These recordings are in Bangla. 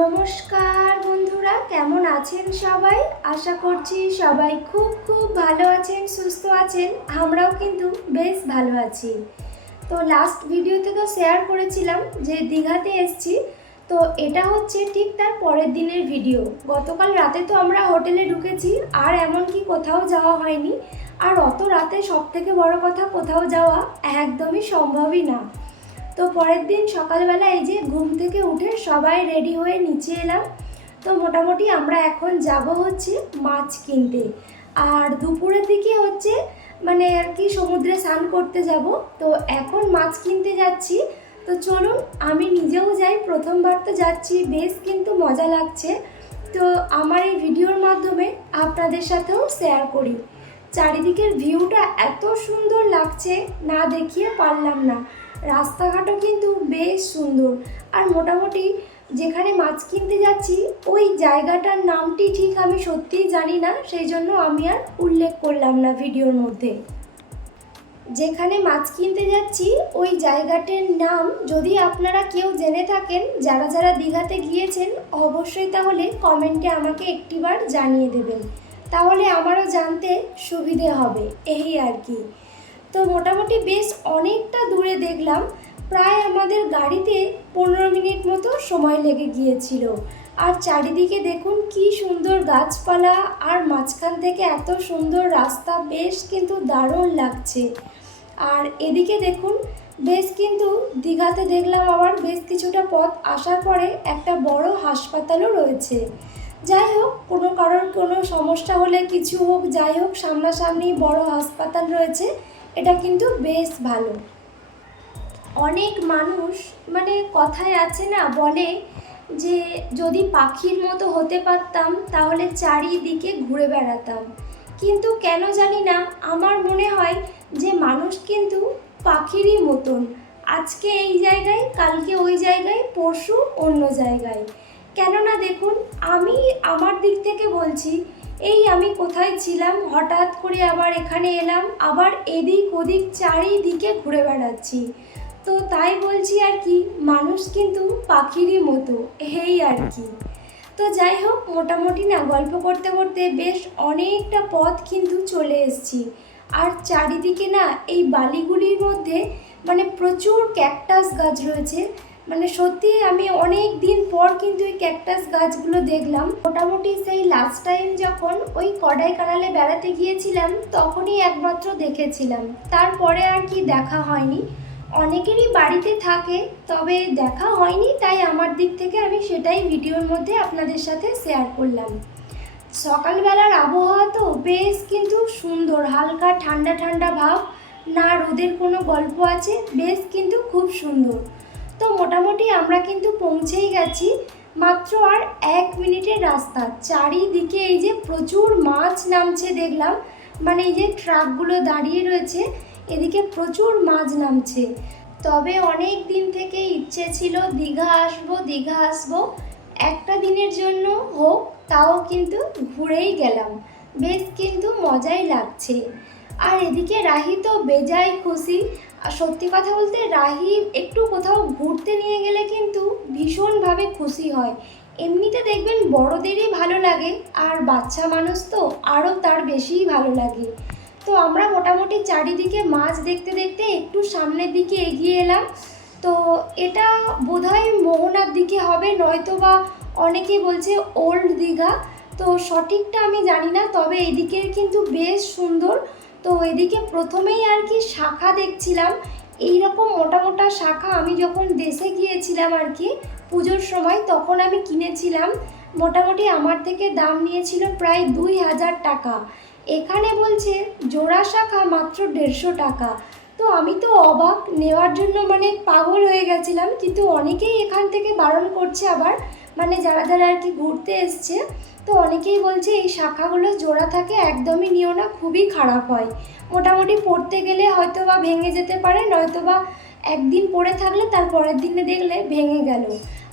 নমস্কার বন্ধুরা, কেমন আছেন সবাই? আশা করছি সবাই খুব খুব ভালো আছেন, সুস্থ আছেন। আমরাও কিন্তু বেশ ভালো আছি। তো লাস্ট ভিডিওতে তো শেয়ার করেছিলাম যে দীঘাতে এসছি। তো এটা হচ্ছে ঠিক তার পরের দিনের ভিডিও গতকাল রাতে তো আমরা হোটেলে ঢুকেছি, আর এমনকি কোথাও যাওয়া হয়নি। আর অত রাতে সব থেকে বড় কথা কোথাও যাওয়া একদমই সম্ভবই না। তো পরের দিন সকালবেলা এই যে ঘুম থেকে উঠে সবাই রেডি হয়ে নিচে এলাম। তো মোটামুটি আমরা এখন যাব হচ্ছে মাছ কিনতে। আর দুপুরের দিকে হচ্ছে মানে আর কি সমুদ্রে স্নান করতে যাব। তো এখন মাছ কিনতে যাচ্ছি। তো চলুন আমি নিজেও যাই, প্রথমবার তো যাচ্ছি, বেশ কিন্তু মজা লাগছে। তো আমার এই ভিডিওর মাধ্যমে আপনাদের সাথেও শেয়ার করি। চারিদিকের ভিউটা এত সুন্দর লাগছে, না দেখিয়ে পারলাম না। রাস্তাঘাটও কিন্তু বেশ সুন্দর। আর মোটামুটি যেখানে মাছ কিনতে যাচ্ছি, ওই জায়গাটার নামটি ঠিক আমি সত্যিই জানি না, সেই জন্য আমি আর উল্লেখ করলাম না ভিডিওর মধ্যে। যেখানে মাছ কিনতে যাচ্ছি, ওই জায়গাটার নাম যদি আপনারা কেউ জেনে থাকেন, যারা যারা দীঘাতে গিয়েছেন, অবশ্যই তাহলে কমেন্টে আমাকে একটিবার জানিয়ে দেবেন। তাহলে আমারও জানতে সুবিধে হবে, এই আর কি। তো মোটামুটি বেশ অনেকটা দূরে দেখলাম, প্রায় আমাদের গাড়িতে পনেরো মিনিট মতো সময় লেগে গিয়েছিল। আর চারিদিকে দেখুন কি সুন্দর গাছপালা, আর মাঝখান থেকে এত সুন্দর রাস্তা, বেশ কিন্তু দারুণ লাগছে। আর এদিকে দেখুন, বেশ কিন্তু দীঘাতে দেখলাম আবার বেশ কিছুটা পথ, আসার পরে একটা বড় হাসপাতালও রয়েছে। যাই হোক, কোনো কারোর কোনো সমস্যা হলে কিছু হোক, যাই হোক, সামনাসামনি বড় হাসপাতাল রয়েছে। এটা কিন্তু বেশ ভালো। অনেক মানুষ মানে কথায় আছে না, বলে যে যদি পাখির মতো হতে পারতাম তাহলে চারিদিকে ঘুরে বেড়াতাম। কিন্তু কেন জানি না, আমার মনে হয় যে মানুষ কিন্তু পাখিরই মতন। আজকে এই জায়গায়, কালকে ওই জায়গায়, পরশু অন্য জায়গায়। কেননা দেখুন, আমি আমার দিক থেকে বলছি এই আমি কোথায় ছিলাম? হঠাৎ করে আবার এখানে এলাম, আবার এদিক ওদিক চারিদিকে ঘুরে বেড়াচ্ছি। তো তাই বলছি আর কি, মানুষ কিন্তু পাখিরই মতো এই আর কি। তো যাই হোক, মোটামুটি না, গল্প করতে করতে বেশ অনেকটা পথ কিন্তু চলে এসেছি। আর চারিদিকে না, এই বালিগুলির মধ্যে মানে প্রচুর ক্যাকটাস গাছ রয়েছে। মানে সত্যি আমি অনেক দিন পর কিন্তু এই ক্যাকটাস গাছগুলো দেখলাম। মোটামুটি সেই লাস্ট টাইম যখন ওই কডাই কানালে বেড়াতে গিয়েছিলাম, তখনই একমাত্র দেখেছিলাম। তারপরে আর কি দেখা হয়নি। অনেকেরই বাড়িতে থাকে, তবে দেখা হয়নি, তাই আমার দিক থেকে আমি সেটাই ভিডিওর মধ্যে আপনাদের সাথে শেয়ার করলাম। সকালবেলার আবহাওয়া তো বেশ কিন্তু সুন্দর, হালকা ঠান্ডা ঠান্ডা ভাব, না রোদের কোনো গল্প আছে, বেশ কিন্তু খুব সুন্দর। তো মোটামুটি আমরা কিন্তু পৌঁছেই গেছি মাত্র আর এক মিনিটের রাস্তা। চারিদিকে এই যে প্রচুর মাছ নামছে দেখলাম মানে এই যে ট্রাকগুলো দাঁড়িয়ে রয়েছে, এদিকে প্রচুর মাছ নামছে। তবে অনেক দিন থেকে ইচ্ছে ছিল দীঘা আসব দীঘা আসব। একটা দিনের জন্য হোক, তাও কিন্তু ঘুরেই গেলাম। বেশ কিন্তু মজাই লাগছে। আর এদিকে রাহি তো বেজায় খুশি আর সত্যি কথা বলতে রাহি একটু কোথাও ঘুরতে নিয়ে গেলে কিন্তু ভীষণভাবে খুশি হয়। এমনিতে দেখবেন বড়দেরই ভালো লাগে আর বাচ্চা মানুষ তো আরও তার বেশিই ভালো লাগে। তো আমরা মোটামুটি চারিদিকে মাছ দেখতে দেখতে একটু সামনের দিকে এগিয়ে এলাম। তো এটা বোধহয় মোহনার দিকে হবে নয়তো বা অনেকে বলছে ওল্ড দীঘা। তো সঠিকটা আমি জানি না, তবে এদিকের কিন্তু বেশ সুন্দর তো এদিকে প্রথমেই আর কি শাখা দেখছিলাম। এই রকম মোটা মোটা শাখা আমি যখন দেশে গিয়েছিলাম আর কি পুজোর সময়, তখন আমি কিনেছিলাম। মোটামুটি আমার থেকে দাম নিয়েছিল প্রায় দুই হাজার টাকা। এখানে বলছে জোড়া শাখা মাত্র দেড়শো টাকা। তো আমি তো অবাক, নেওয়ার জন্য মানে পাগল হয়ে গেছিলাম, কিন্তু অনেকেই এখান থেকে বারণ করছে আবার। মানে যারা যারা আর কি ঘুরতে এসছে, তো অনেকেই বলছে এই শাখাগুলো জোড়া থাকে, একদমই নিও না, খুবই খারাপ হয়। মোটামুটি পড়তে গেলে হয়তো বা ভেঙে যেতে পারে, নয়তো বা একদিন পরে থাকলে তার পরের দিনে দেখলে ভেঙে গেল।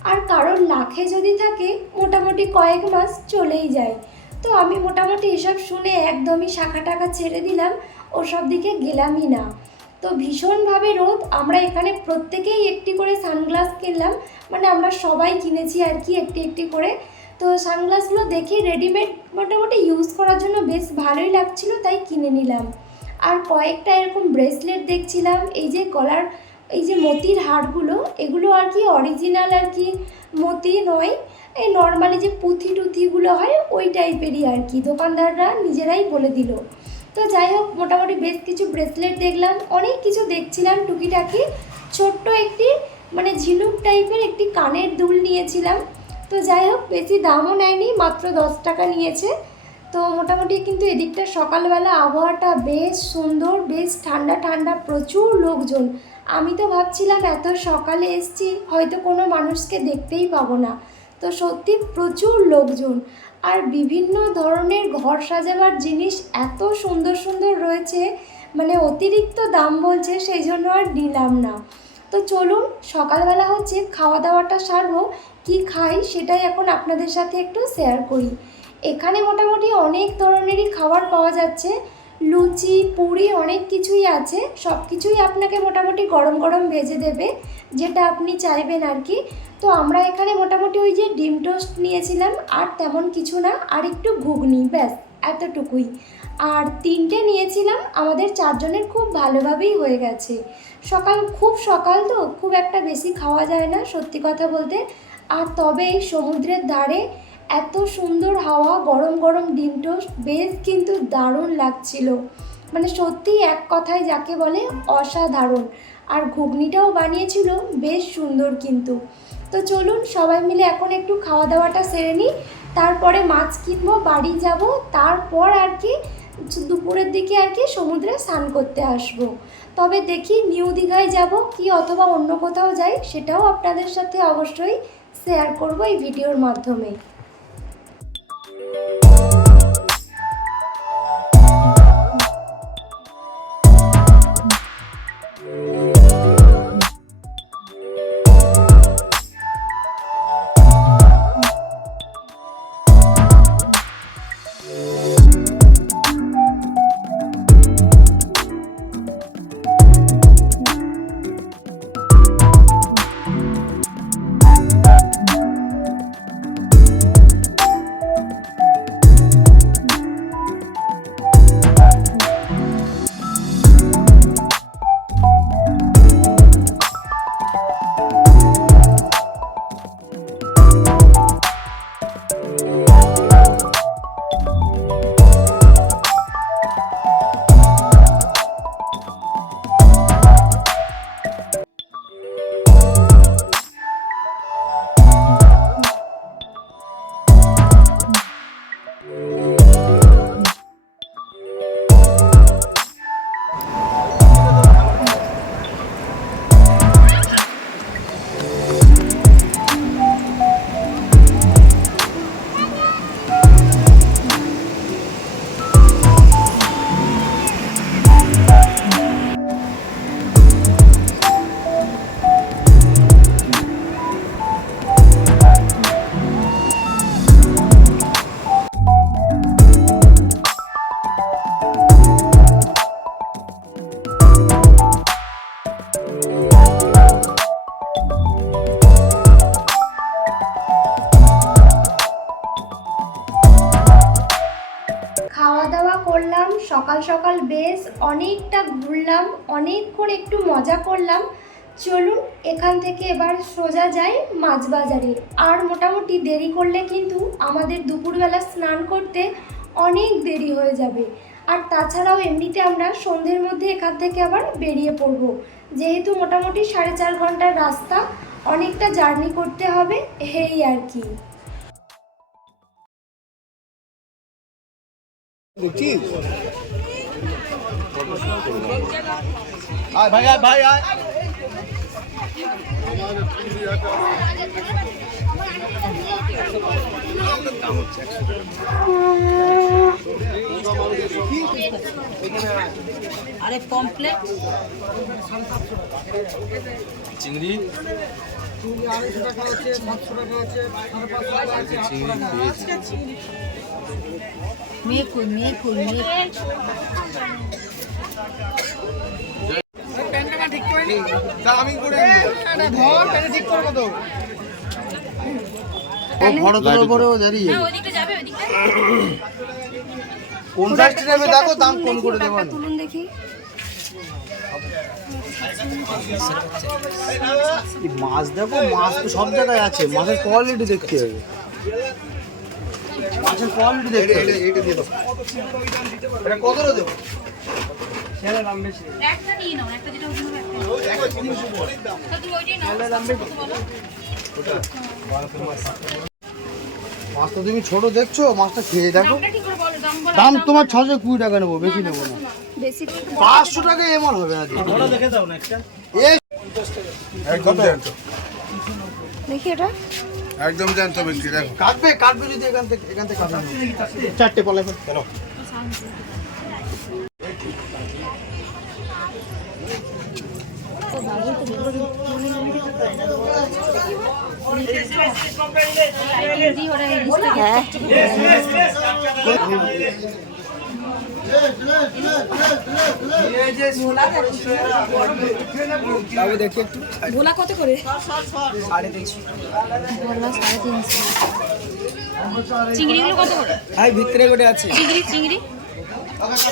আর কারোর লাখে যদি থাকে, মোটামুটি কয়েক মাস চলেই যায়। তো আমি মোটামুটি এসব শুনে একদমই শাখা টাকা ছেড়ে দিলাম, ওসব দিকে গেলামই না। তো ভীষণভাবে রোদ। আমরা এখানে প্রত্যেকেই একটি করে সানগ্লাস কিনলাম। মানে আমরা সবাই কিনেছি আর কি একটি একটি করে। তো সানগ্লাসগুলো দেখে রেডিমেড মোটামুটি ইউজ করার জন্য বেশ ভালোই লাগছিল, তাই কিনে নিলাম। আর কয়েকটা এরকম ব্রেসলেট দেখছিলাম, এই যে গলার, এই যে মতির হারগুলো, এগুলো আর কি অরিজিনাল আর কি মতি নয়, এই নর্মালি যে পুঁথি টুথিগুলো হয়, ওই টাইপেরই আর কি। দোকানদাররা নিজেরাই বলে দিল। তো যাই হোক, মোটামুটি বেশ কিছু ব্রেসলেট দেখলাম। অনেক কিছু দেখছিলাম টুকিটাকি। ছোট্ট একটি মানে ঝিনুক টাইপের একটি কানের দুল নিয়েছিলাম। তো যাই হোক, বেশি দামও নেয়নি, মাত্র দশ টাকা নিয়েছে। তো মোটামুটি কিন্তু এদিকটা সকালবেলা আবহাওয়াটা বেশ সুন্দর, বেশ ঠান্ডা ঠান্ডা, প্রচুর লোকজন। আমি তো ভাবছিলাম এত সকালে এসছি, হয়তো কোনো মানুষকে দেখতেই পাবো না। তো সত্যি প্রচুর লোকজন। আর বিভিন্ন ধরনের ঘর সাজাবার জিনিস এত সুন্দর সুন্দর রয়েছে মানে অতিরিক্ত দাম বলছে, সেই জন্য আর নিলাম না। তো চলুন, সকালবেলা হচ্ছে খাওয়া দাওয়াটা সারবো, কি খাই সেটাই এখন আপনাদের সাথে একটু শেয়ার করি। এখানে মোটামুটি অনেক ধরনেরই খাবার পাওয়া যাচ্ছে। লুচি, পুরি অনেক কিছুই আছে। সব কিছুই আপনাকে মোটামুটি গরম গরম ভেজে দেবে, যেটা আপনি চাইবেন আর কি। তো আমরা এখানে মোটামুটি ওই যে ডিম টোস্ট নিয়েছিলাম, আর তেমন কিছু না, আর একটু ঘুগনি, ব্যাস, এতটুকুই। আর তিনটে নিয়েছিলাম, আমাদের চারজনের খুব ভালোভাবেই হয়ে গেছে। সকাল, খুব সকাল তো, খুব একটা বেশি খাওয়া যায় না, সত্যি কথা বলতে। আর তবে এই সমুদ্রের ধারে এত সুন্দর হাওয়া, গরম গরম ডিম টোস্ট, বেশ কিন্তু দারুণ লাগছিল। মানে সত্যি এক কথায় যাকে বলে অসাধারণ। আর ঘুগনিটাও বানিয়েছিল, বেশ সুন্দর কিন্তু। তো চলুন সবাই মিলে এখন একটু খাওয়া দাওয়াটা সেরে নিই। তারপরে মাছ কিনবো, বাড়ি যাব, তারপর আর কি দুপুরের দিকে আর কি সমুদ্রে স্নান করতে আসব। তবে দেখি নিউ দীঘায় যাব কি অথবা অন্য কোথাও যাই, সেটাও আপনাদের সাথে অবশ্যই শেয়ার করব এই ভিডিওর মাধ্যমে। অনেকটা ঘুরলাম, অনেকক্ষণ একটু মজা করলাম। চলুন, এখান থেকে এবার সোজা যাই মাছ বাজারে আর মোটামুটি দেরি করলে কিন্তু আমাদের দুপুরবেলা স্নান করতে অনেক দেরি হয়ে যাবে। আর তাছাড়াও এমনিতে আমরা সন্ধ্যের মধ্যে এখান থেকে আবার বেরিয়ে পড়ব। যেহেতু মোটামুটি সাড়ে চার ঘণ্টার রাস্তা, অনেকটা জার্নি করতে হবে এই আর কি। দেখছিস আয় ভাই আয় ভাই আয়। আরে পমপ্লেট চিংড়ি? আড়াইশো টাকা আছে সাতশো টাকা আছে সাড়ে পাঁচশো টাকা আছে চিংড়ি মেয়ে কই মেয়ে কই? মেয়ে আমি করে ধর এটা ঠিক করব তো ফটো তোলার পরেও দাঁড়িয়ে কোন সাইজটা দেখো দাম কোন করে দেবো তুলুন দেখি। মাছ দেখো মাছ তো সব জায়গায় আছে। মাছের কোয়ালিটি দেখতে হবে। মাছের কোয়ালিটি দেখতে হবে। এটা দিয়ে দাও এটা কত একটা নিয়ে নাও একটা যেটা ওজন হবে একটা। তা তুমি ওইটাই নাও কত বলো। মাছ তো তুমি ছোট দেখছ মাছটা খেয়ে দেখো। দামটা ঠিক করে বলো দাম তোমার ছশো কুড়ি টাকা নেব বেশি নেব না। পাঁচশো টাকা এমন হবে না দেখে দাও না একটা। একদম জ্যান্ত। দেখি এটা। একদম জ্যান্ত বিক্রি দেখো। কাটবে কাটবে যদি এখান থেকে এখান থেকে কাটবে। চারটে পলাই চলো। দি ওরা ভোলা কত করে সাড়ে তিনশো চিংড়িগুলো কত করে ভিতরে গোটে আছে। চিংড়ি চিংড়ি।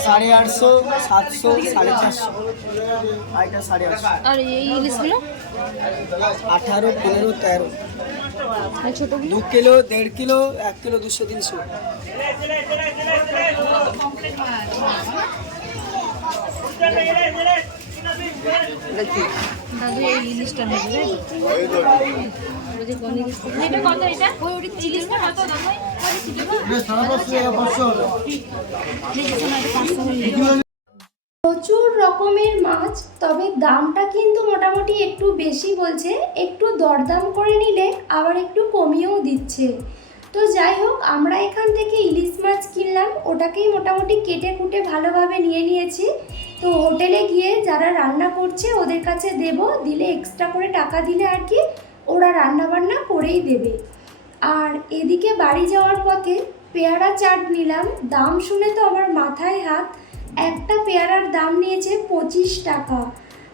সাড়ে আটশো সাতশো সাড়ে চারশো। আইটা সাড়ে আটশো। আর এই ইলিশগুলো? আঠারো পনেরো তেরো। ছোটগুলো? দু কিলো দেড় কিলো এক কিলো দুশো তিনশো। দাদু এই ইলিশটা নেবে? ওই? এটা কত এটা? ওই ইলিশটা কত দাদু? ওই প্রচুর রকমের মাছ, তবে দামটা কিন্তু মোটামুটি একটু বেশি বলছে। একটু দরদাম করে নিলে আবার একটু কমিয়েও দিচ্ছে। তো যাই হোক, আমরা এখান থেকে ইলিশ মাছ কিনলাম। ওটাকেই মোটামুটি কেটে কুটে ভালোভাবে নিয়ে নিয়েছি। তো হোটেলে গিয়ে যারা রান্না করছে, ওদের কাছে দেব। দিলে এক্সট্রা করে টাকা দিলে আর কি, ওরা রান্না বান্না করেই দেবে। আর এদিকে বাড়ি যাওয়ার পথে পেয়ারা চাট নিলাম। দাম শুনে তো আমার মাথায় হাত। একটা পেয়ারার দাম নিয়েছে পঁচিশ টাকা।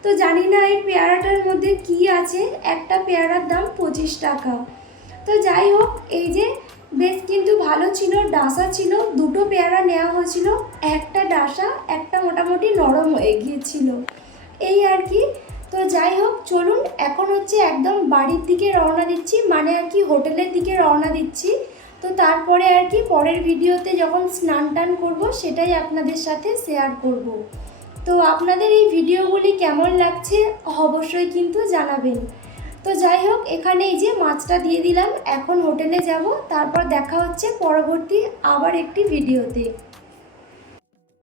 তো জানি না এই পেয়ারাটার মধ্যে কি আছে। একটা পেয়ারার দাম পঁচিশ টাকা। তো যাই হোক, এই যে বেশ কিন্তু ভালো ছিল, ডাসা ছিল। দুটো পেয়ারা নেওয়া হয়েছিল। একটা ডাসা, একটা মোটামুটি নরম হয়ে গিয়েছিল। এই আর কি তো যাই হোক, চলুন এখন হচ্ছে একদম বাড়ির দিকে রওনা দিচ্ছি মানে আর কি হোটেলের দিকে রওনা দিচ্ছি। তো তারপরে আর কি পরের ভিডিওতে যখন স্নান টান করব, সেটাই আপনাদের সাথে শেয়ার করব। তো আপনাদের এই ভিডিওগুলি কেমন লাগছে অবশ্যই কিন্তু জানাবেন। তো যাই হোক, এখানে এই যে মাছটা দিয়ে দিলাম, এখন হোটেলে যাব, তারপর দেখা হচ্ছে পরবর্তী আবার একটি ভিডিওতে।